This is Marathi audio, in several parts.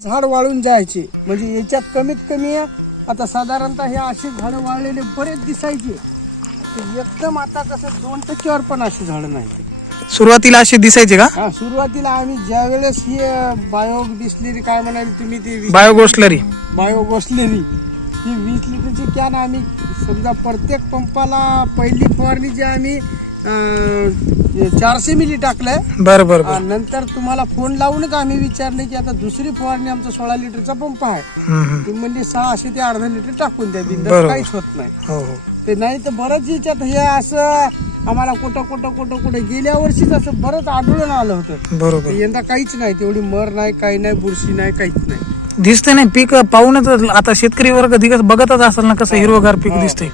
झाड वाळून जायचे, म्हणजे याच्यात कमीत कमी आता साधारणतः हे अशी झाडं वाळलेले बरेच दिसायचे. एकदम आता कसं 2% पण अशी झाडं नाही. सुरुवातीला असे दिसायचे का? हा, सुरुवातीला आम्ही ज्या वेळेस ही बायो डिस्लेरी काय म्हणाली तुम्ही ते बायोगोस्लरी बायोगोस्लेरी ही 20 लिटरची कॅन आम्ही समजा प्रत्येक पंपाला पहिली फवारणी जी आम्ही 400 मिली टाकलंय. बरं बरं बरं. नंतर तुम्हाला फोन लावूनच आम्ही विचारले की आता दुसरी फवारणी आमचा 16 लिटरचा पंप आहे, तुम्ही म्हणजे 600 ते अर्धा लिटर टाकून द्या, बिंदू बरोबर. काहीच होत नाही. हो हो. ते नाही तर बरंच याच्यात हे असं आम्हाला कुठं गेल्या वर्षीच असं बरंच आढळून आलं होतं. बरोबर. यंदा काहीच नाही, तेवढी मर नाही, काही नाही, बुरशी नाही, काहीच नाही. दिसते नाही पीक पाहूनच आता शेतकरी वर्ग दिवस बघतच असेल ना कसं हिरवगार पीक दिसते.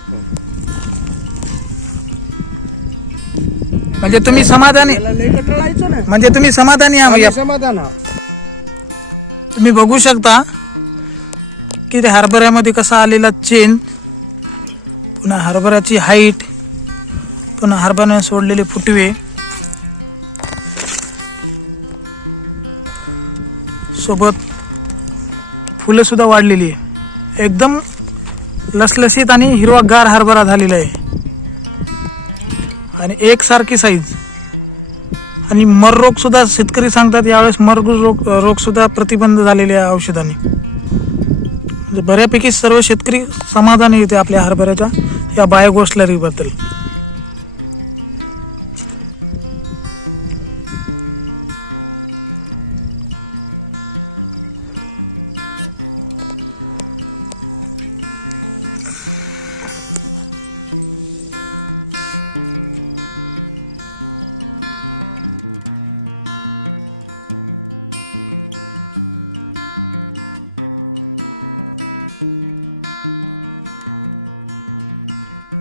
म्हणजे तुम्ही समाधानी, याला लई टळायचं ना, म्हणजे तुम्ही समाधानी आहात. आम्ही समाधान आहोत. तुम्ही बघू शकता की त्या हरभऱ्यामध्ये कसा आलेला चेंज, पुन्हा हरभऱ्याची हाईट, पुन्हा हरभऱ्याने सोडलेले फुटवे, सोबत फुलं सुद्धा वाढलेली आहे. एकदम लसलशीत आणि हिरवागार हरभरा झालेला आहे आणि एकसारखी साईज. आणि मर रोग सुद्धा शेतकरी सांगतात यावेळेस मर रोग सुद्धा प्रतिबंध झालेले आहे औषधांनी. म्हणजे बऱ्यापैकी सर्व शेतकरी समाधानी येते आपल्या हरभऱ्याच्या या बायोगोस्लरी बद्दल.